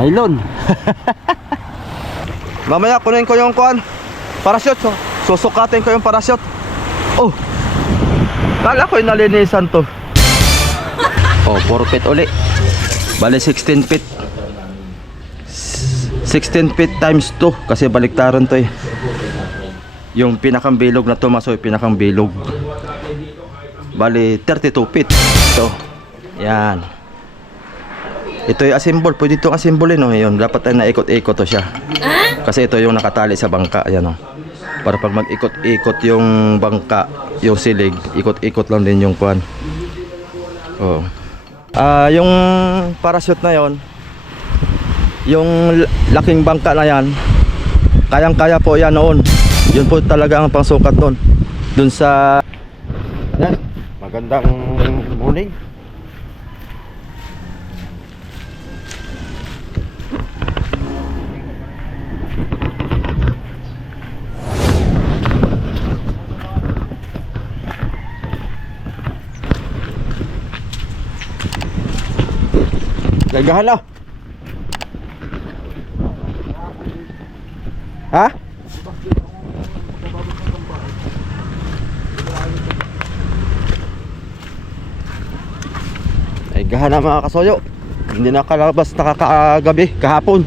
Nylon. Mamaya kunin ko yung kuan. Parachute. So, susukatin ko yung parachute. Oh. Kala ko nalinisan to. Oh, 4 feet uli. Bali 16 feet. 16 feet times 2 kasi baliktaran to eh. Yung pinakang bilog na tumaso, yung pinakang bilog. Bali 32 feet. So, yan. Ito yung assemble. Pwede itong assemble no? Yun, dapat ay naikot-ikot to siya. Kasi ito yung nakatali sa bangka. Yan o. Para pag mag-ikot-ikot yung bangka, yung silig, ikot-ikot lang din yung kwan. Oh. Ah, yung parachute na yon, yung laking bangka na yan, kayang-kaya po yan noon. Yun po talaga ang pangsukat noon. Dun sa Yan. Magandang morning. Gagahan na. Ha? Ay gahan na mga kasoyo. Hindi nakalabas nakakagabi kahapon.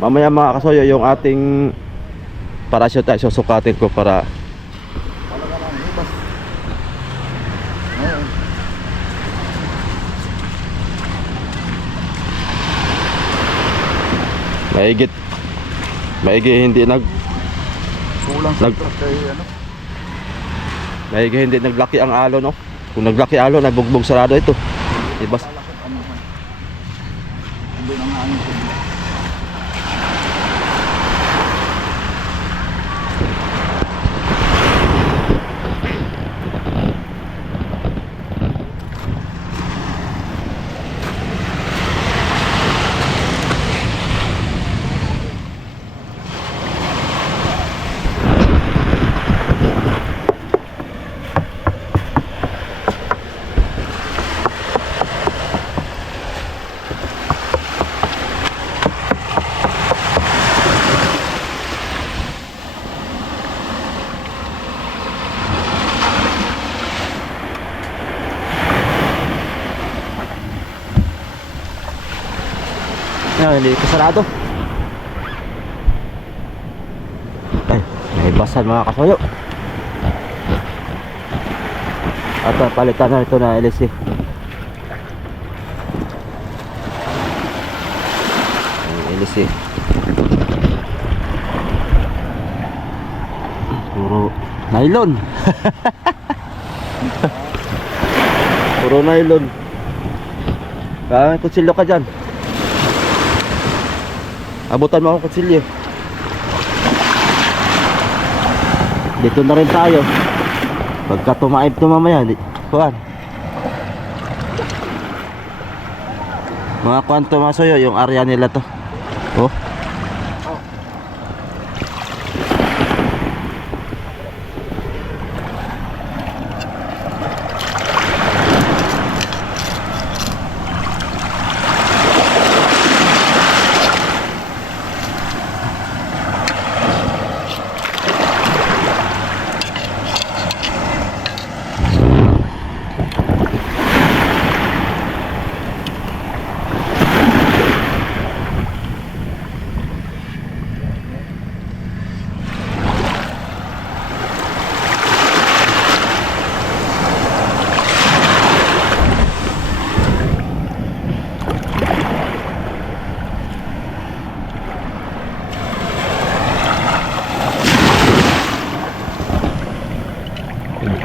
Mamaya mga kasoyo yung ating parachute ay susukatin ko para Maigit Maigi hindi nag kulang Nag- kay ano. Maigi hindi naglaki ang alo no. Kung naglaki alo nabugbog sarado ito. Ibas Hindi na nga ano. Yan, hindi ko sarado. Ay, may basan mga kasoyo. At uh, palitan na ito na LSC. LSC. Puro nylon. Puro nylon. Kaya may kutsilyo ka dyan. Abutan mo akong kutsilyo. Dito na rin tayo. Pagka tumaib to mamaya, di, kuhan. Mga kuhan to mga soyo, yung area nila to. Oh.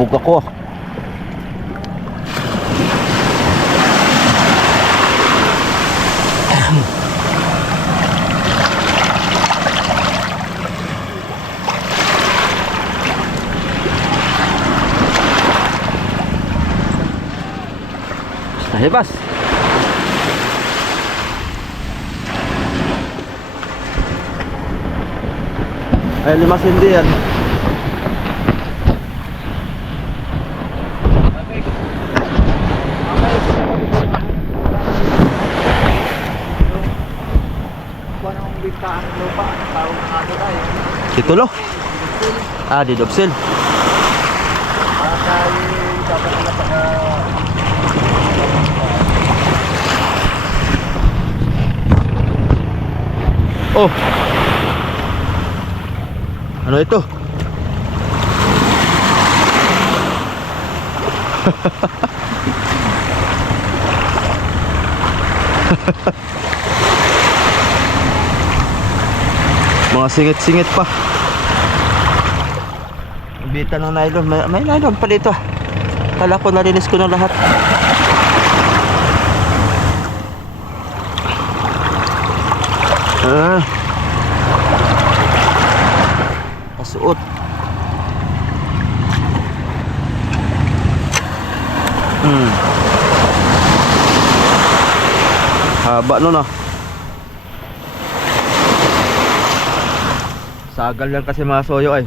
Pug ako ah. Nahibas. Ay, limas hindi yan. ng bintaan ng lupa. Tawag ng ano tayo. Titulo. Ah, deed of sale. Para tayo dapat na pagka... Oh. Ano ito? Mga singit-singit pa. Bita ng nylon. May, may nylon pa dito. Kala ko nalinis ko na lahat. Ah. Pasuot. Hmm. Haba nun ah. Sagal lang kasi mga soyo ay.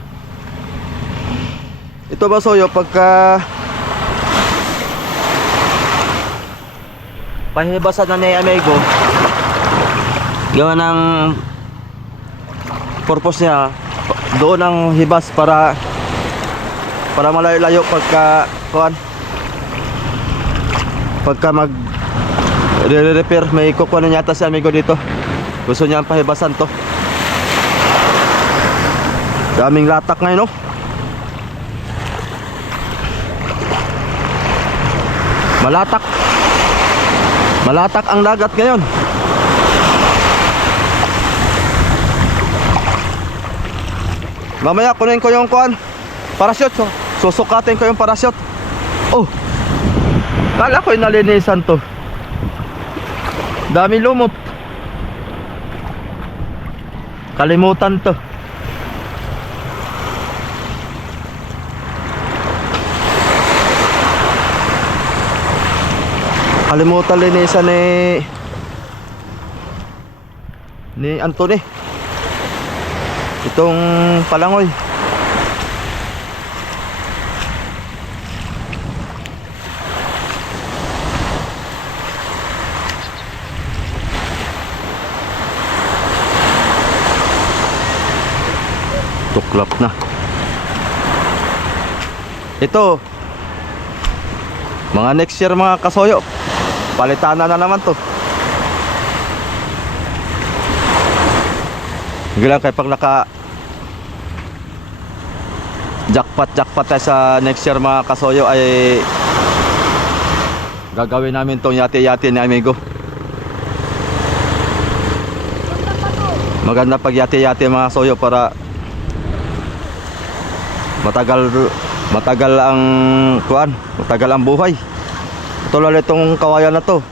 Ito ba soyo pagka pahibasan na ni Amigo gawa ng purpose niya doon ang hibas para para malayo-layo pagka kuan pagka mag re-repair. May kukuha na yata si amigo dito. Gusto niya ang pahibasan to daming latak ngayon no malatak malatak ang dagat ngayon Mamaya kunin ko yung kuan. Parachute. So, susukatin ko yung parachute. Oh. Kala ko yung nalinisan to. Dami lumot. Kalimutan to. Kalimutan linisan ni ni Anthony. Itong palangoy. Tuklap na. Ito. Mga next year mga kasoyo. Palitana na naman to. Hindi lang kaya pag naka jackpot jackpot tayo sa next year mga kasoyo ay gagawin namin tong yate-yate ni amigo. Maganda pag yate-yate mga soyo para matagal matagal ang kuan, matagal ang buhay. Tulad itong kawayan na to.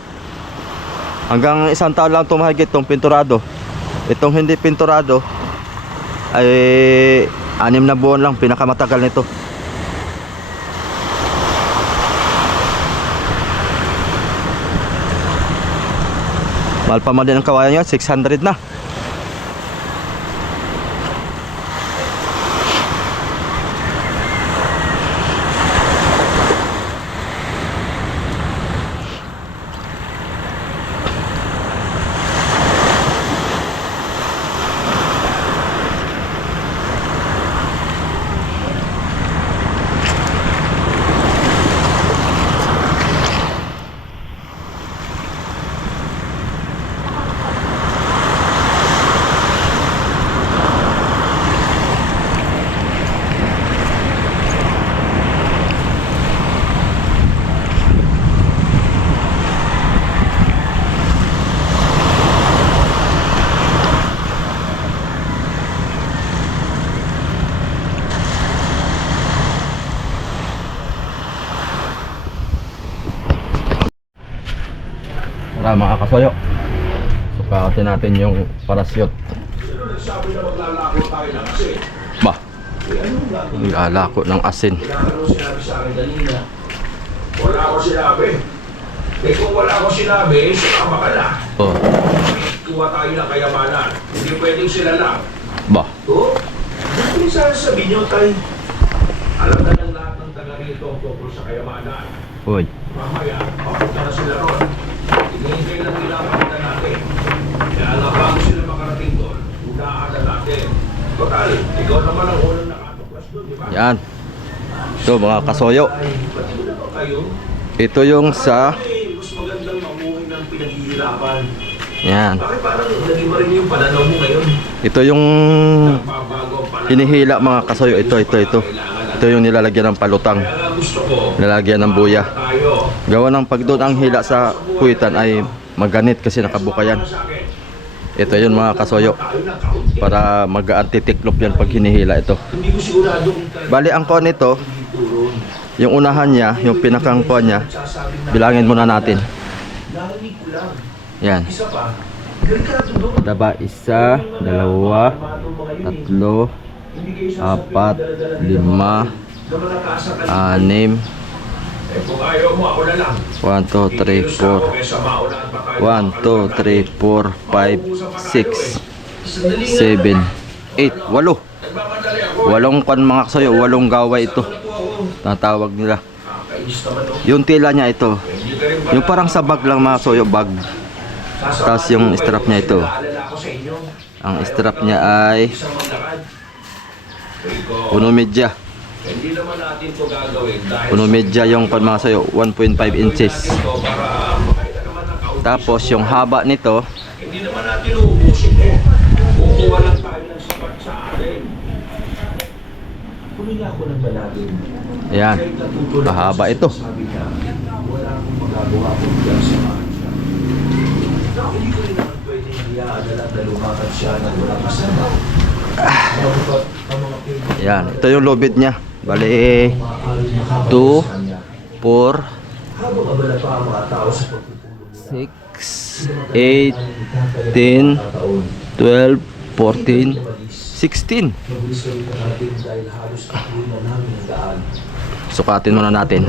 Hanggang isang taon lang tumahigit itong pinturado. Itong hindi pinturado ay anim na buwan lang pinakamatagal nito. Mahal pa man din ang kawayan nyo, 600 na. Tara mga kasoyo. Sukatin natin yung parachute. Ba. Lalako ng asin. Wala ako sinabi. Eh kung wala ako sinabi, sumama ka na. Oh. Tuwa tayo ng kayamanan. Hindi pwedeng sila lang. Ba. Ano yung sasabihin nyo, tay? Alam na ng lahat ng taga rito ang tungkol sa kayamanan. Uy. Mamaya, papunta na sila ron. Hinihintay lang nila ang natin. Kaya alam bago sila makarating doon, unaada natin. Total, ikaw naman ang unang nakatuklas doon, di ba? Yan. So mga kasoyo. Ito yung sa magandang mamuhay ng pinaghihirapan. Yan. Bakit parang naging rin yung pananaw mo ngayon? Ito yung Nagbabago hinihila mga kasoyo. Ito, ito, ito. Kailangan ito yung nilalagyan ng palutang. Nilalagyan ng buya. Gawa ng pag doon ang hila sa kuwitan ay maganit kasi nakabuka yan. Ito yun mga kasoyo. Para mag-antitiklop yan pag hinihila ito. Bali ang kuha nito, yung unahan niya, yung pinakang kuha niya, bilangin muna natin. Yan. Daba, isa, dalawa, tatlo, apat, lima, anim, Eh kung ayaw mo, ako na lang. 1, 2, 3, Kikilos na ako 4, kaysa maunahan pa tayo. 1, 2, 3, 4, 5, 6, Sandali nga. 7, 8, walo. Walong kwan mga kasoyo, walong gaway ito. Tatawag nila. Yung tila niya ito, yung parang sa bag lang mga soyo, bag. Tapos yung strap niya ito. Ang strap niya ay Puno medya. hindi naman natin to gagawin dahil Puno medya yung kwan mga soyo, 1.5 inches. ito kaunti. Tapos yung haba nito, Hindi naman natin uubusin eh. Kukuha lang tayo ng sapat sa atin. Kunin ako ng banagin. ayan, mahaba ito. sinasabi niya, wala akong magagawa kung diyan sa kanila. Now, hindi ko rin naman pwede iyaadala at lumakad siya na walang kasama. Dapat ang mga pinag- ayan, ito yung lobit niya. Bali, maaaring makabalik 2, sa kanya. 4, Habang abala pa ang mga tao sa pagpupulong nila, 6, 8, 10, 12, 14, 16. Mabilis kami nakarating dahil halos katuloy na namin ang daan. Sukatin muna natin.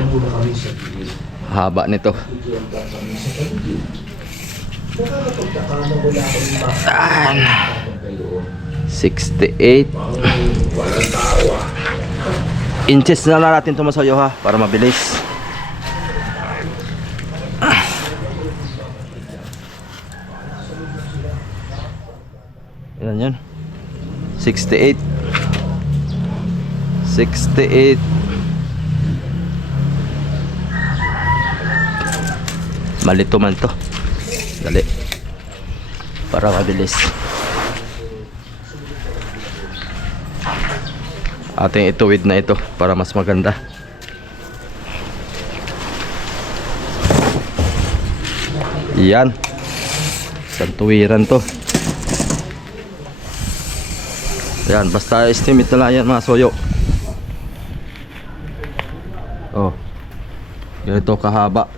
Haba nito. Tutulungan 68 Walang tao ah. inches na lang natin tumasayo ha para mabilis. Yan yun. 68 68 Malito man to. Dali. Para mabilis. Ating ituwid na ito para mas maganda. Yan. Santuwiran to. Yan basta estimate na lang yan mga soyo. Oh. Ganito kahaba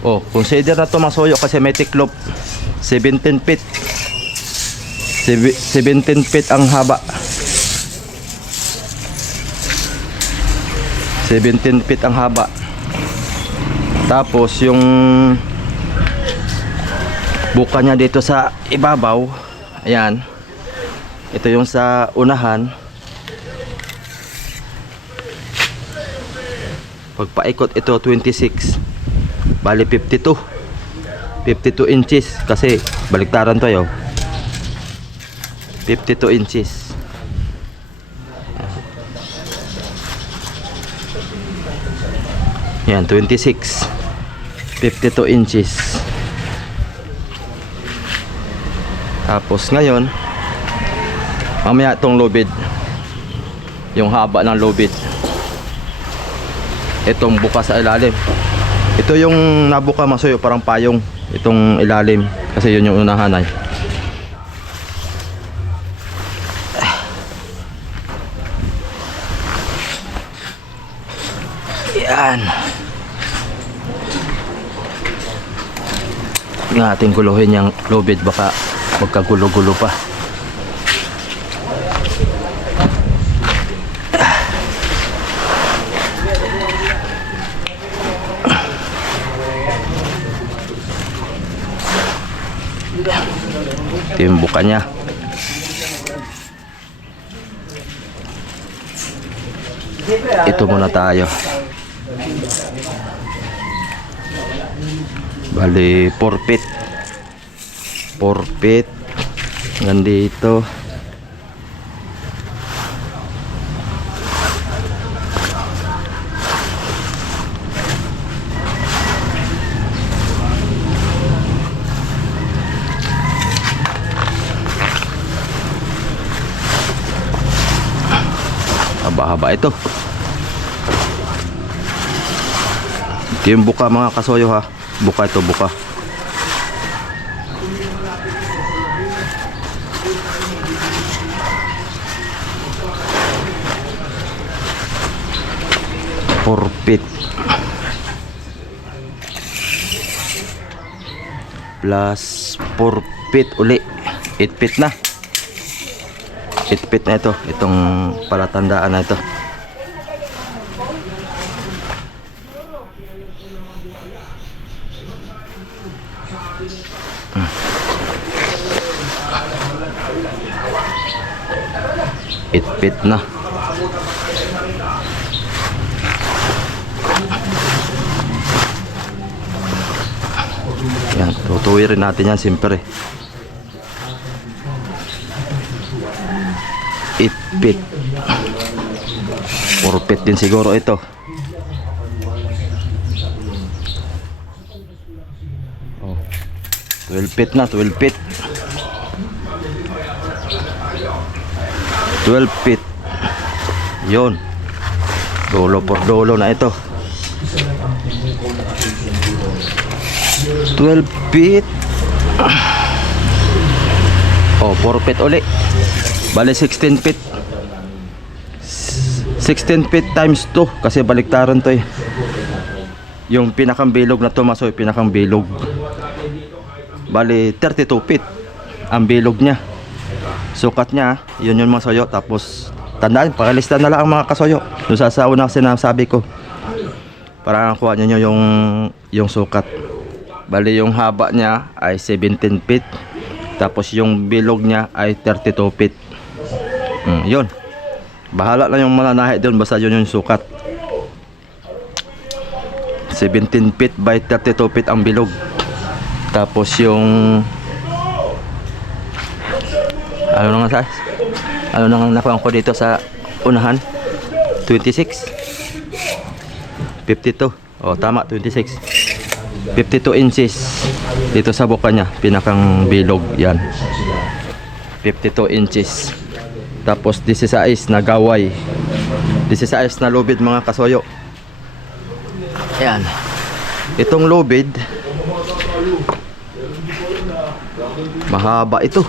Oh, consider na to masoyo kasi may tiklop. 17 feet. Sebe- 17 feet ang haba. 17 feet ang haba. Tapos yung buka niya dito sa ibabaw. Ayan. Ito yung sa unahan. Pagpaikot ito 26. Bali 52. 52 inches kasi baliktaran to yo. 52 inches. Yan 26. 52 inches. Tapos ngayon mamaya itong lubid yung haba ng lubid itong buka sa ilalim ito yung nabuka masoyo parang payong itong ilalim kasi yun yung unahan ay. Yan. Nga ating guluhin yung lubid baka magkagulo-gulo pa. Ito yung buka niya. Ito muna tayo. Bali, 4 feet. 4 feet. Haba-haba ito. Ito yung buka mga kasoyo ha. Buka ito, buka. Four feet. Plus 4 feet uli. 8 feet na. 8 feet na ito. Itong palatandaan na ito. Itpit na. Yan, tutuwirin natin yan siyempre. Itpit. Purpit din siguro ito. Oh. 12 feet na, 12 feet. 12 feet. Yun. Dolo por dolo na ito. 12 feet. Oh, 4 feet uli. Bale 16 feet. 16 feet times 2 kasi baliktaran to eh. Yung pinakang bilog na tumaso, yung pinakang bilog. Bali 32 feet ang bilog niya. Sukat niya, yun yung mga soyo. Tapos, tandaan, pakilista na lang ang mga kasoyo. Doon sa sa unang sinasabi ko. Para kuha niyo yung, yung sukat. Bali, yung haba niya ay 17 feet. Tapos, yung bilog niya ay 32 feet. Mm, yun. Bahala lang yung mananahe doon. Basta yun yung sukat. 17 feet by 32 feet ang bilog. Tapos, yung ano na nga sa ano na nga nakuha ko dito sa unahan 26 52 oh tama 26 52 inches dito sa buka niya pinakang bilog yan 52 inches tapos 16 na gaway. 16 na lubid mga kasoyo. Yan itong lubid mahaba ito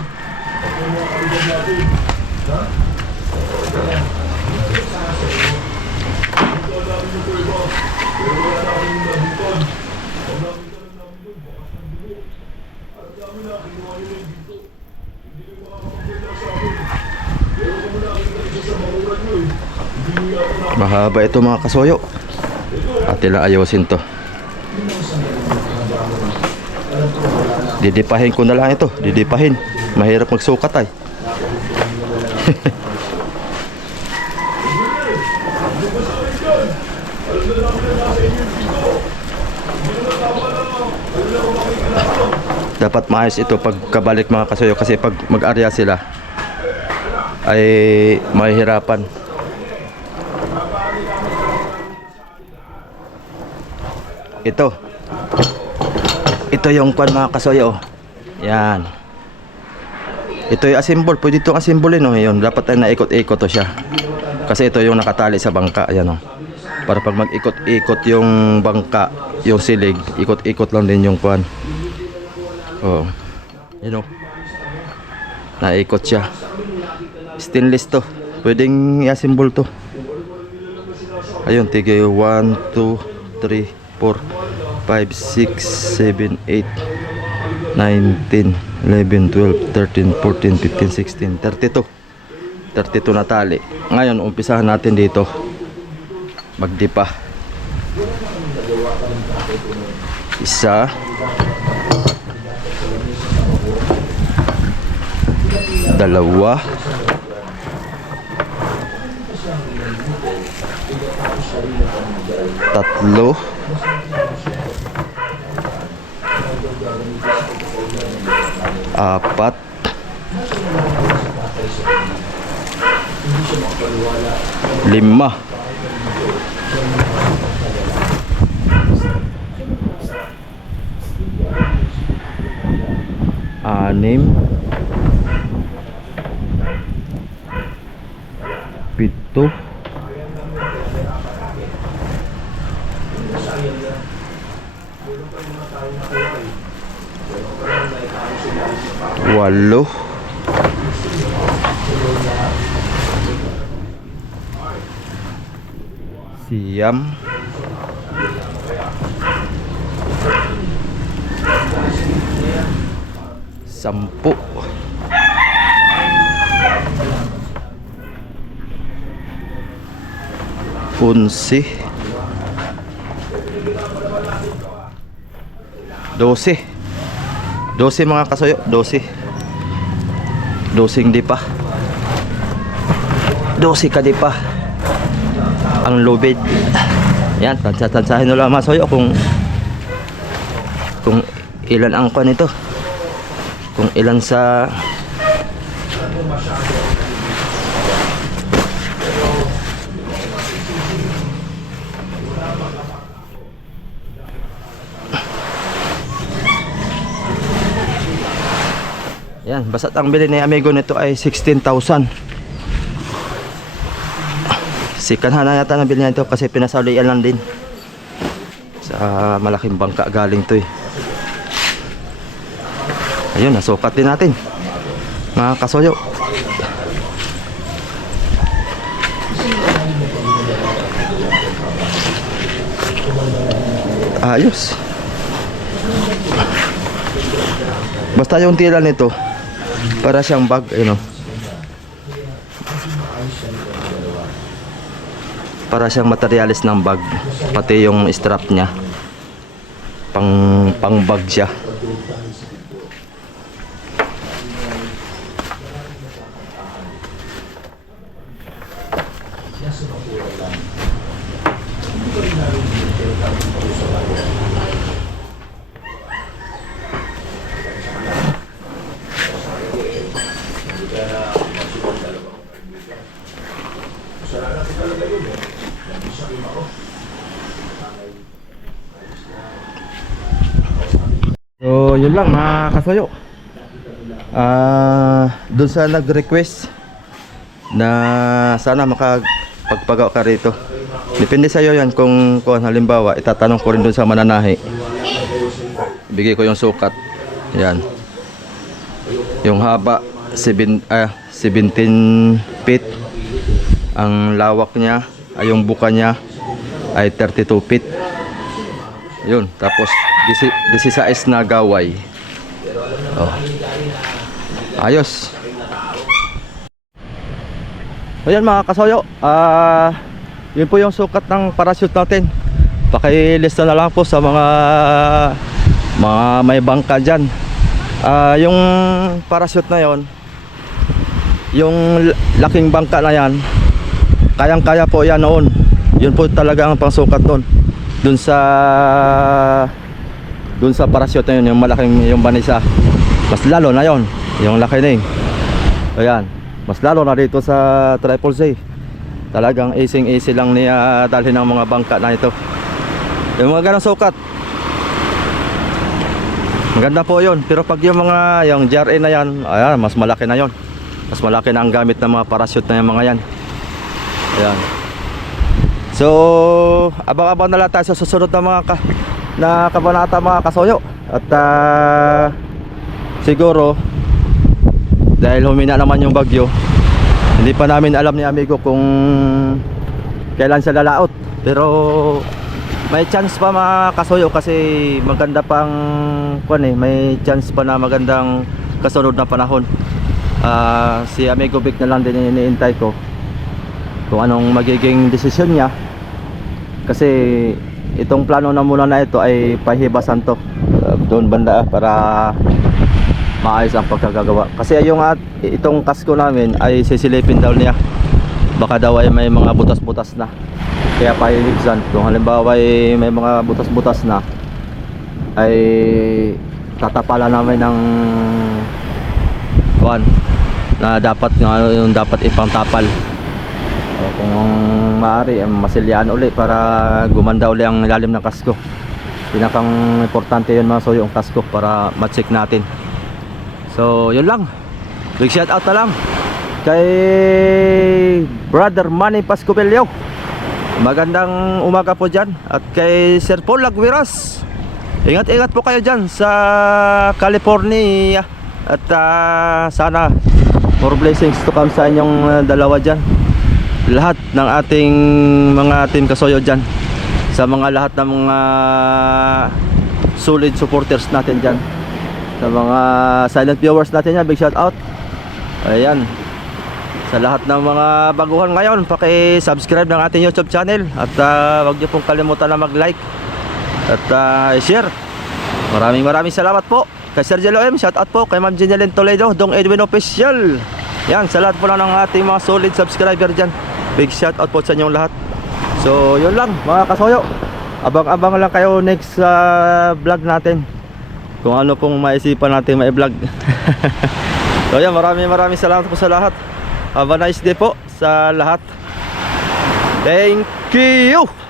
Mahaba ito mga kasoyo. At tila ayusin to. Didipahin ko na lang ito. Didipahin. Mahirap magsukat ay. Dapat maayos ito pagkabalik mga kasoyo kasi pag mag-arya sila ay mahihirapan. Ito. Ito yung kwan mga kasoyo. Yan. Ito yung asimbol. Pwede itong asimbolin. No? Yun. Dapat ay naikot-ikot to siya. Kasi ito yung nakatali sa bangka. Ayan o. Para pag mag-ikot-ikot yung bangka, yung silig, ikot-ikot lang din yung kwan. Oh. Yan o. Naikot siya. Stainless to. Pwedeng i-assemble to. Ayun, tigay 1, 2, 3, 4, 5, 6, 7, 8, 9, 10, 11, 12, 13, 14, 15, 16, 32. 32 na tali. Ngayon, umpisahan natin dito. Magdipa. Isa. Dalawa. Tatlo. Apat, lima, anim, pito, walo, siyam, sampu, unsi, dose, dose mga kasoyo, dose, dosing di pa, dose ka di pa, ang lubid, yan, tansya-tansyahin nyo lang mga soyo kung kung ilan ang kwan nito. Kung ilan sa Yan, basta't ang bili ni amigo nito ay 16,000. Sikanhan na yata na bili niya ito kasi pinasalian lang din. Sa malaking bangka galing to eh. Ayun, nasukat din natin. Mga kasoyo. Ayos. Basta yung tira nito para siyang bag, ano. Para siyang materialis ng bag, pati yung strap niya. Pang pang bag siya. So, yun lang mga kasayo. Ah, doon sa nag-request na sana makapagpagawa ka rito. Depende sa iyo yan kung, kung halimbawa itatanong ko rin doon sa mananahi. Bigay ko yung sukat. Yan. Yung haba 7 ah 17 feet. Ang lawak niya ay yung buka niya ay 32 feet. Yun, tapos 16 na gaway. Oh. Ayos. Ayan mga kasoyo, ah yun po yung sukat ng parachute natin. Pakilista na lang po sa mga mga may bangka dyan. Ah yung parachute na yon, yung laking bangka na yan, kayang-kaya po yan noon. Yun po talaga ang pangsukat doon. Doon sa doon sa parachute na yun, yung malaking yung banisa. Mas lalo na yon, yung laki na yun. Ayan, mas lalo na dito sa Triple C. Talagang easy easy lang niya dalhin ng mga bangka na ito. Yung mga ganong sukat. Maganda po yun. Pero pag yung mga, yung GRA na yan, ayan, mas malaki na yon. Mas malaki na ang gamit ng mga parachute na yung mga yan. Ayan. So, abang-abang na lang tayo sa susunod na mga ka, na kabanata mga kasoyo. At ah, siguro dahil humina naman yung bagyo, hindi pa namin alam ni amigo kung kailan siya lalaot. Pero may chance pa mga kasoyo kasi maganda pang kuan eh, may chance pa na magandang kasunod na panahon. Ah, si amigo Vic na lang din iniintay ko kung anong magiging desisyon niya kasi itong plano na muna na ito ay pahibasan to. Uh, doon banda para maayos ang pagkagagawa. Kasi yung at itong kasko namin ay sisilipin daw niya. Baka daw ay may mga butas-butas na. Kaya pahihigsan kung halimbawa ay may mga butas-butas na ay tatapalan namin ng kuan na dapat nga yung dapat ipangtapal. So, kung maaari, masilyan uli para gumanda uli ang ilalim ng kasko. Pinakang importante yun mga soyo, yung kasko para ma-check natin. So, yun lang. Big shout out na lang kay Brother Manny Pascopelio. Magandang umaga po dyan. At kay Sir Paul Lagwiras. Ingat-ingat po kayo dyan sa California. At ah, sana more blessings to come sa inyong ah, dalawa dyan. Lahat ng ating mga team kasoyo dyan. Sa mga lahat ng mga solid supporters natin dyan. Sa mga silent viewers natin yan, big shout out. Ayan. Sa lahat ng mga baguhan ngayon, paki-subscribe ng ating YouTube channel at ah, huwag niyo pong kalimutan na mag-like at ah, share. Maraming maraming salamat po kay Sir Jello M. Shout out po kay Ma'am Jeneline Toledo, Dong Edwin Official. Yan, sa lahat po lang ng ating mga solid subscriber dyan. Big shout out po sa inyong lahat. So, yun lang mga kasoyo. Abang-abang lang kayo next sa vlog natin. Kung ano pong maisipan natin mai-vlog. so, yan, maraming maraming salamat po sa lahat. Have a nice day po sa lahat. Thank you!